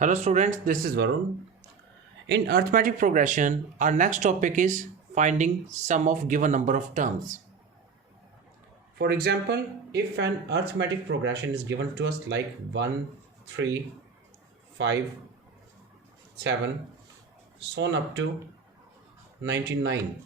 Hello students, this is Varun. In arithmetic progression, our next topic is finding sum of given number of terms. For example, if an arithmetic progression is given to us like 1, 3, 5, 7, so on up to 99,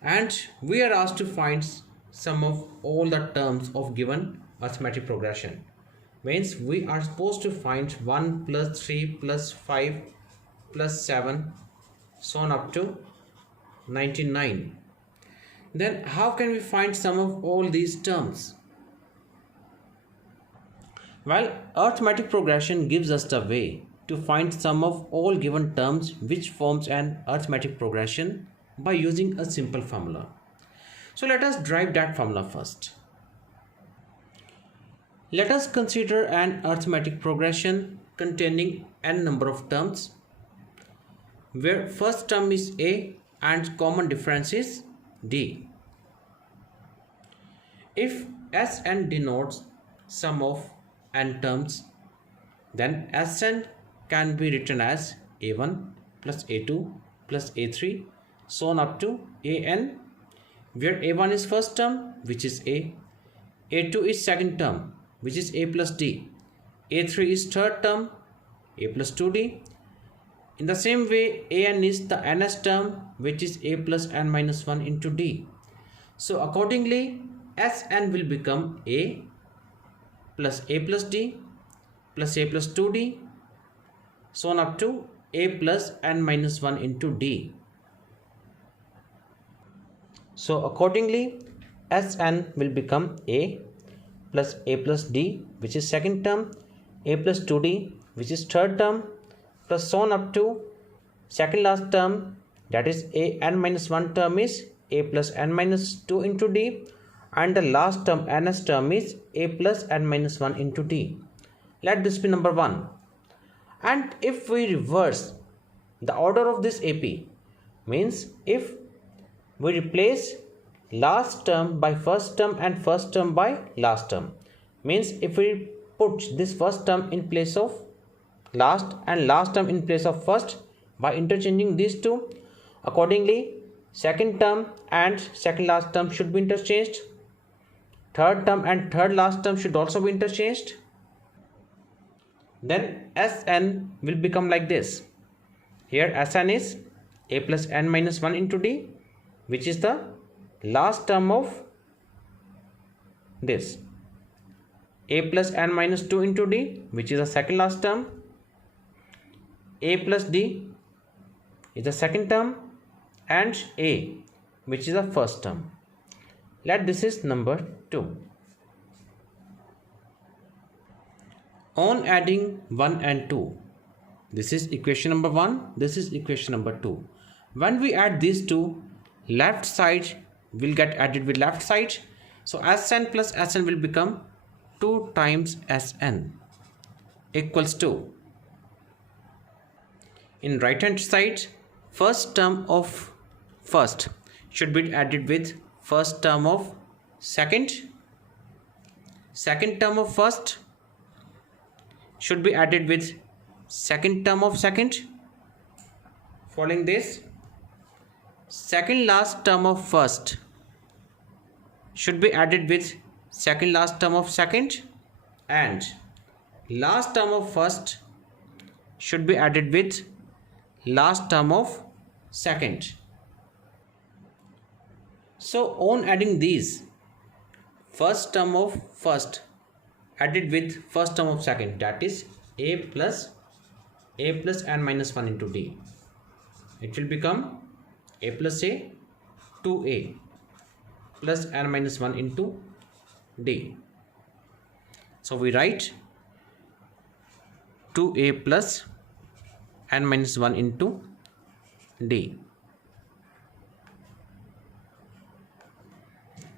and we are asked to find sum of all the terms of given arithmetic progression. Means we are supposed to find 1 plus 3 plus 5 plus 7 so on up to 99. Then how can we find sum of all these terms? Well, arithmetic progression gives us the way to find sum of all given terms which forms an arithmetic progression by using a simple formula. So let us derive that formula first. Let us consider an arithmetic progression containing n number of terms, where first term is a and common difference is d. If Sn denotes sum of n terms, then Sn can be written as a1 plus a2 plus a3 so on up to an, where a1 is first term which is a2 is second term which is a plus d, a3 is third term a plus 2d. In the same way, an is the nth term which is a plus n minus 1 into d. So accordingly, Sn will become a plus d plus a plus 2d so on up to a plus n minus 1 into d. So accordingly, Sn will become a plus d which is second term, a plus 2d which is third term, plus so on up to second last term, that is a n minus 1 term is a plus n minus 2 into d, and the last term nth term is a plus n minus 1 into d. Let this be number 1. And if we reverse the order of this AP, means if we replace last term by first term and first term by last term, means if we put this first term in place of last and last term in place of first by interchanging these two, accordingly second term and second last term should be interchanged, third term and third last term should also be interchanged. Then Sn will become like this. Here Sn is a plus n minus 1 into d, which is the last term of this, a plus n minus 2 into d which is the second last term, a plus d is the second term, and a which is the first term. Let this is number 2. On adding 1 and 2, this is equation number 1, this is equation number 2. When we add these two, left side will get added with left side, so Sn plus Sn will become 2 times Sn equals to, in right hand side, first term of first should be added with first term of second, second term of first should be added with second term of second. Following this, second last term of first should be added with second last term of second, and last term of first should be added with last term of second. So on adding these, first term of first added with first term of second, that is a plus n minus 1 into d, it will become a plus a 2a plus n minus 1 into d. So we write 2a plus n minus 1 into d.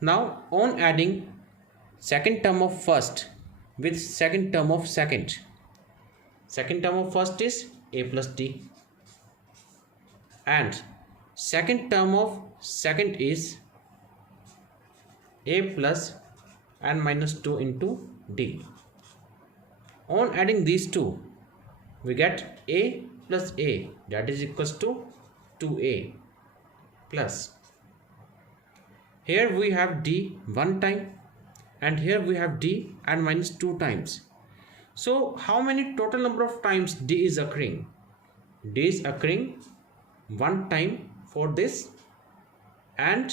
Now on adding second term of first with second term of second, second term of first is a plus d, and second term of second is a plus n minus 2 into d. On adding these two, we get a plus a, that is equals to 2a, plus here we have d one time and here we have d and minus 2 times. So how many total number of times d is occurring? D is occurring one time for this and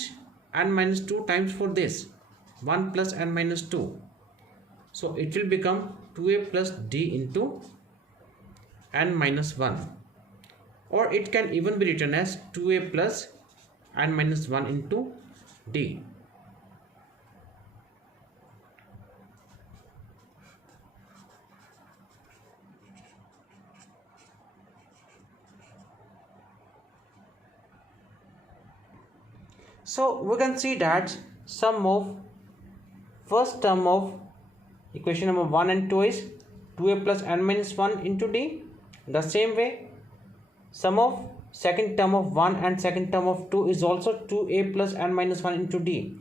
minus 2 times for this, 1 plus and minus 2. So it will become 2a plus d into n minus 1, or it can even be written as 2a plus n minus 1 into d. So we can see that sum of first term of equation number 1 and 2 is 2a plus n minus 1 into d. The same way, sum of second term of 1 and second term of 2 is also 2a plus n minus 1 into d.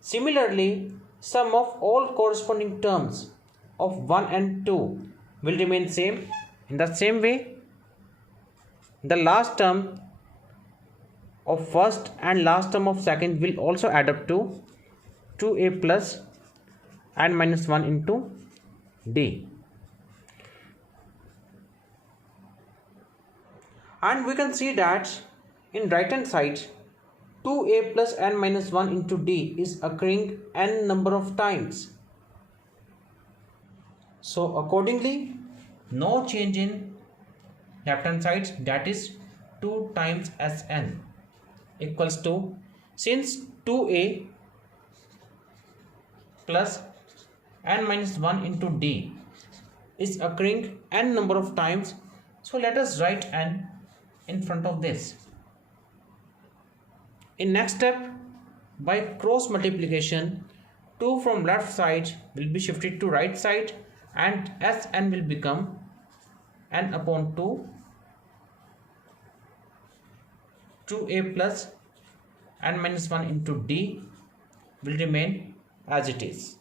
Similarly, sum of all corresponding terms of 1 and 2 will remain same. In the same way, the last term of first and last term of second will also add up to 2a plus n minus 1 into d. And we can see that in right hand side 2a plus n minus 1 into d is occurring n number of times. So accordingly, no change in left hand side, that is 2 times Sn equals to, since 2a plus n minus 1 into d is occurring n number of times, so let us write n in front of this. In next step, by cross multiplication, 2 from left side will be shifted to right side and Sn will become n upon 2, 2a plus n minus 1 into d will remain as it is.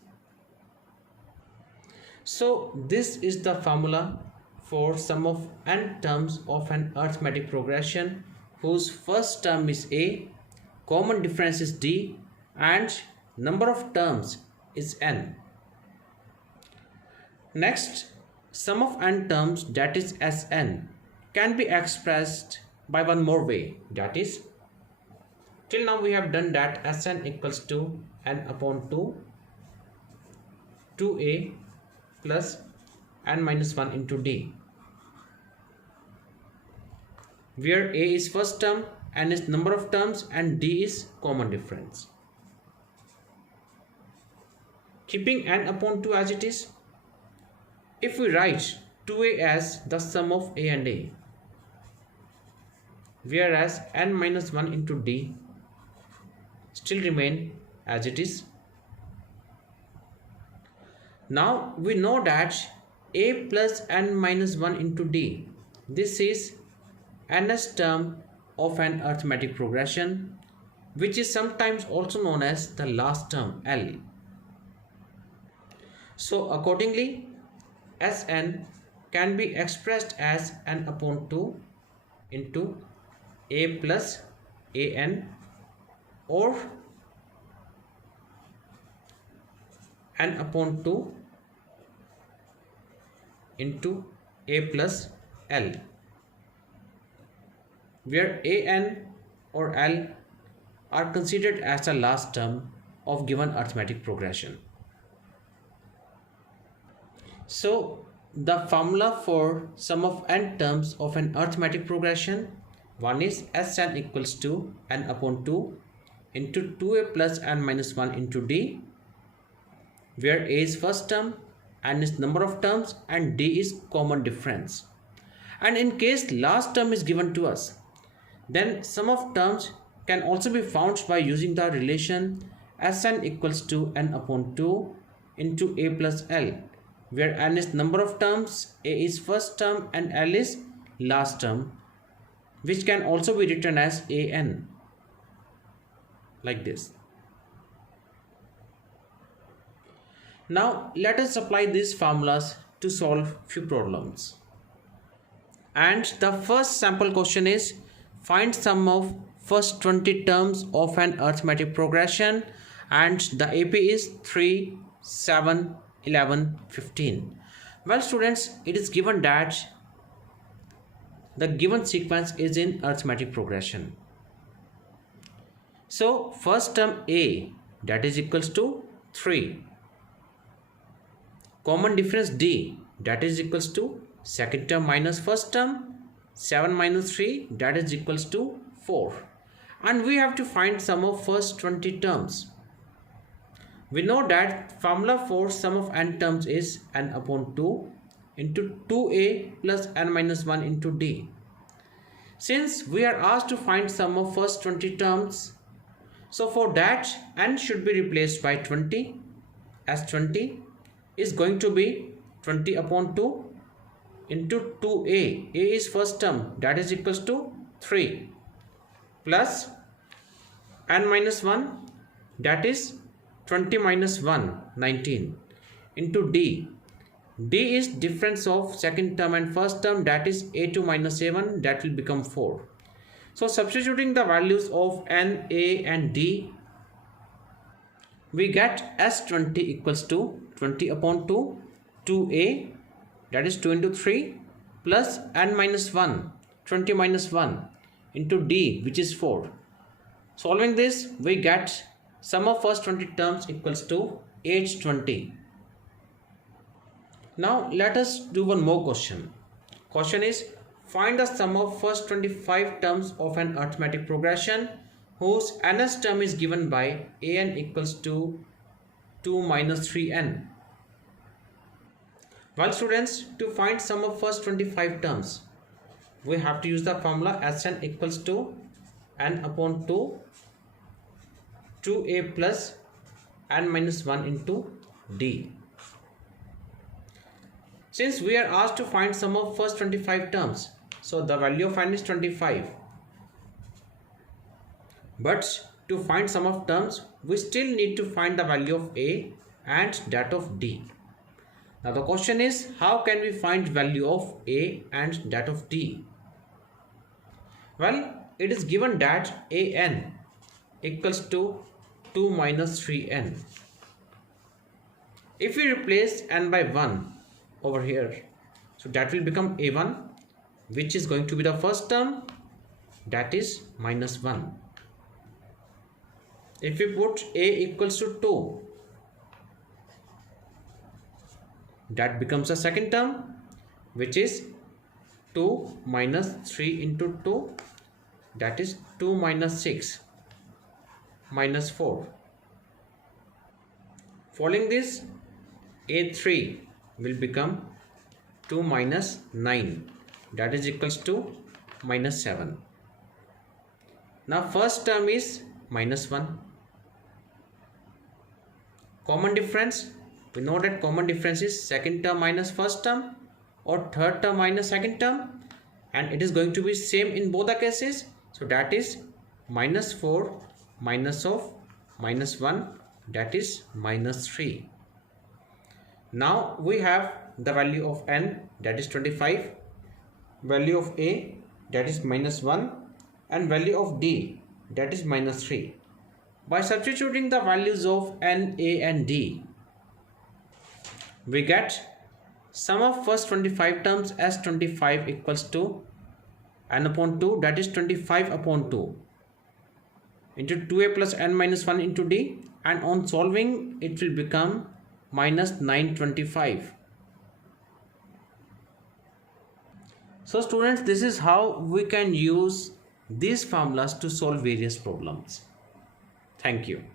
So this is the formula for sum of n terms of an arithmetic progression whose first term is a, common difference is d, and number of terms is n. Next, sum of n terms, that is Sn, can be expressed by one more way, that is, till now we have done that Sn equals to n upon 2, 2a plus n minus 1 into d, where a is first term, n is number of terms, and d is common difference. Keeping n upon 2 as it is, if we write 2a as the sum of a and a, whereas n minus 1 into d still remain as it is. Now we know that a plus n minus 1 into d, this is nth term of an arithmetic progression, which is sometimes also known as the last term L. So accordingly, Sn can be expressed as n upon 2 into a plus an, or n upon 2 into a plus L, where an or L are considered as the last term of given arithmetic progression. So the formula for sum of n terms of an arithmetic progression, one is Sn equals to n upon 2 into 2a plus n minus 1 into d, where a is first term, n is number of terms, and d is common difference. And in case last term is given to us, then sum of terms can also be found by using the relation Sn equals to n upon 2 into a plus L, where n is number of terms, a is first term, and L is last term, which can also be written as an, like this. Now let us apply these formulas to solve few problems. And the first sample question is find sum of first 20 terms of an arithmetic progression, and the AP is 3, 7, 11, 15. Well students, it is given that the given sequence is in arithmetic progression. So first term A, that is equals to 3. Common difference D, that is equals to second term minus first term. 7 minus 3, that is equals to 4. And we have to find sum of first 20 terms. We know that formula for sum of n terms is n upon 2 into 2a plus n minus 1 into d. Since we are asked to find sum of first 20 terms, so for that n should be replaced by 20, as 20 is going to be 20 upon 2 into 2a. A is first term, that is equals to 3, plus n minus 1, that is 20 minus 1, 19, into d. D is difference of second term and first term, that is a2 minus a1, that will become 4. So substituting the values of n, a and d, we get s20 equals to 20 upon 2, 2a, that is 2 into 3, plus n minus 1, 20 minus 1, into d, which is 4. Solving this, we get sum of first 20 terms equals to h20. Now let us do one more question. Question is, find the sum of first 25 terms of an arithmetic progression whose nth term is given by an equals to 2 minus 3n. Well students, to find sum of first 25 terms, we have to use the formula Sn equals to n upon 2, 2a plus n minus 1 into d. Since we are asked to find sum of first 25 terms, so the value of n is 25. But to find sum of terms, we still need to find the value of a and that of d. Now the question is, how can we find value of a and that of d? Well, it is given that an equals to 2 minus 3n. If we replace n by 1 over here, so that will become a1, which is going to be the first term, that is minus 1. If we put a equals to 2, that becomes the second term, which is 2 minus 3 into 2, that is 2 minus 6, minus 4. Following this, a3 will become 2 minus 9, that is equals to minus 7. Now first term is minus 1. Common difference, we know that common difference is second term minus first term or third term minus second term, and it is going to be same in both the cases. So that is minus 4 minus of minus 1, that is minus 3. Now we have the value of n, that is 25, value of a, that is minus 1, and value of d, that is minus 3. By substituting the values of n, a and d, we get sum of first 25 terms as 25 equals to n upon 2, that is 25 upon 2 into 2a plus n minus 1 into d, and on solving it will become minus 925. So students, this is how we can use these formulas to solve various problems. Thank you.